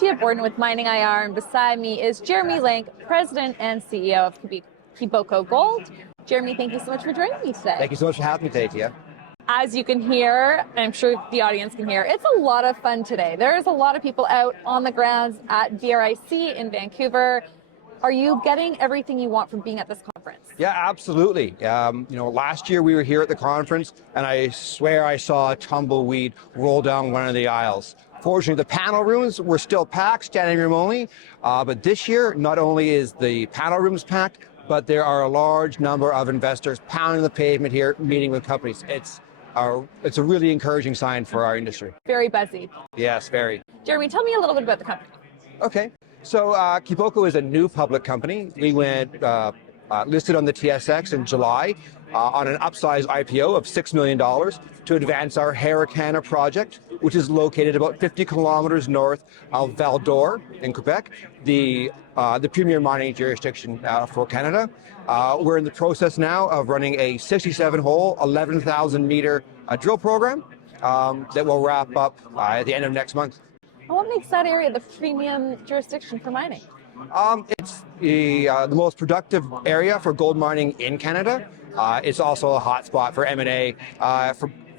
to Borden with MiningIR, and beside me is Jeremy Link, President and CEO of Kiboko Gold. Jeremy, thank you so much for joining me today. Thank you so much for having me today, Tia. As you can hear, and I'm sure the audience can hear, it's a lot of fun today. There's a lot of people out on the grounds at VRIC in Vancouver. Are you getting everything you want from being at this conference? Yeah, absolutely. Last year we were here at the conference, and I swear I saw a tumbleweed roll down one of the aisles. Fortunately, the panel rooms were still packed, standing room only. But this year, not only is the panel rooms packed, but there are a large number of investors pounding the pavement here, meeting with companies. It's a really encouraging sign for our industry. Very buzzy. Yes, very. Jeremy, tell me a little bit about the company. Okay. So Kiboko is a new public company. We went listed on the TSX in July on an upsized IPO of $6 million to advance our Harricana project, which is located about 50 kilometers north of Val d'Or in Quebec, the premier mining jurisdiction for Canada. We're in the process now of running a 67-hole, 11,000-meter drill program that will wrap up at the end of next month. What makes that area the premium jurisdiction for mining? It's the most productive area for gold mining in Canada. It's also a hot spot for M&A.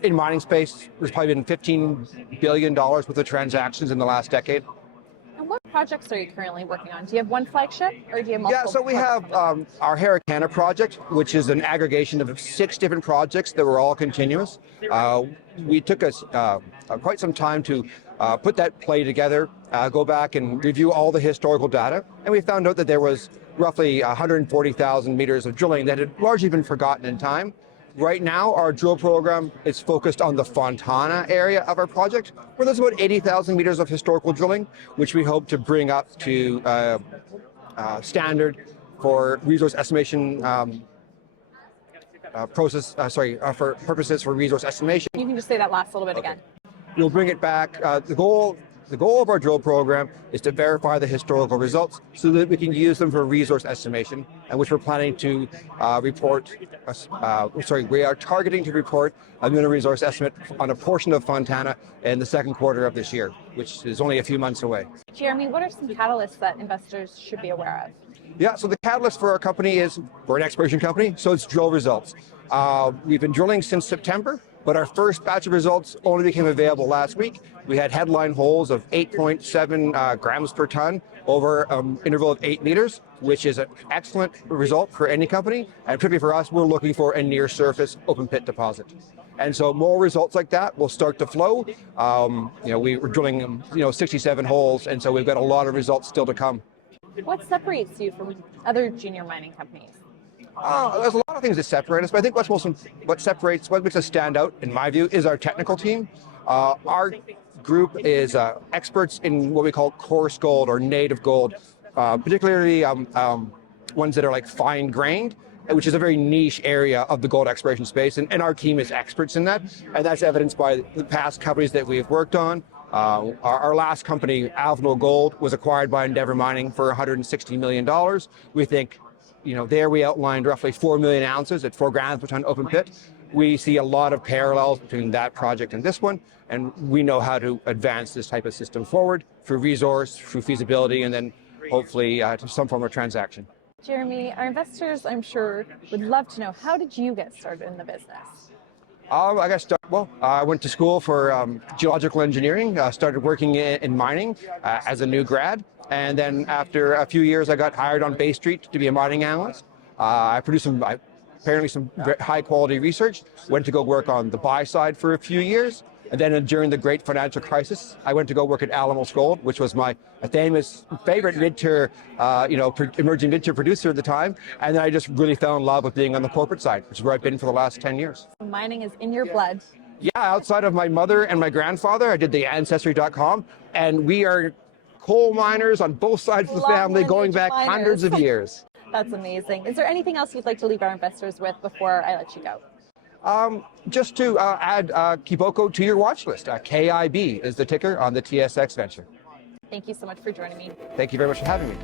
In mining space, there's probably been $15 billion worth of transactions in the last decade. And what projects are you currently working on? Do you have one flagship, or do you have multiple? Yeah, so we have our Harricana project, which is an aggregation of 6 different projects that were all continuous. We took us quite some time to put that play together, go back and review all the historical data, and we found out that there was roughly 140,000 meters of drilling that had largely been forgotten in time. Right now, our drill program is focused on the Fontana area of our project, where there's about 80,000 meters of historical drilling, which we hope to bring up to standard for resource estimation for purposes for resource estimation. You can just say that last little bit again. We'll bring it back. The goal of our drill program is to verify the historical results so that we can use them for resource estimation, and which we're planning to we are targeting to report a mineral resource estimate on a portion of Fontana in the second quarter of this year, which is only a few months away. Jeremy, what are some catalysts that investors should be aware of? Yeah, so the catalyst for our company is, we're an exploration company, so it's drill results. We've been drilling since September, but our first batch of results only became available last week. We had headline holes of 8.7 grams per ton over an interval of 8 meters, which is an excellent result for any company. And particularly for us, we're looking for a near surface open pit deposit. And so more results like that will start to flow. We were drilling 67 holes, and so we've got a lot of results still to come. What separates you from other junior mining companies? There's a lot of things that separate us, but I think what makes us stand out, in my view, is our technical team. Our group is experts in what we call coarse gold or native gold, particularly ones that are like fine grained, which is a very niche area of the gold exploration space, and our team is experts in that, and that's evidenced by the past companies that we've worked on. Our last company, Avnel Gold, was acquired by Endeavour Mining for $160 million. We think, there we outlined roughly 4 million ounces at 4 grams per ton open pit. We see a lot of parallels between that project and this one, and we know how to advance this type of system forward through resource, through feasibility, and then hopefully to some form of transaction. Jeremy, our investors, I'm sure, would love to know, how did you get started in the business? I went to school for geological engineering, started working in mining as a new grad, and then after a few years I got hired on Bay Street to be a mining analyst. I produced some high quality research, went to go work on the buy side for a few years, and then during the great financial crisis, I went to go work at Alamos Gold, which was my famous favorite mid-tier, emerging mid-tier producer at the time. And then I just really fell in love with being on the corporate side, which is where I've been for the last 10 years. Mining is in your blood. Yeah, outside of my mother and my grandfather, I did the Ancestry.com, and we are coal miners on both sides of the family going back hundreds of years. That's amazing. Is there anything else you'd like to leave our investors with before I let you go? Just to add Kiboko to your watch list. KIB is the ticker on the TSX venture. Thank you so much for joining me. Thank you very much for having me.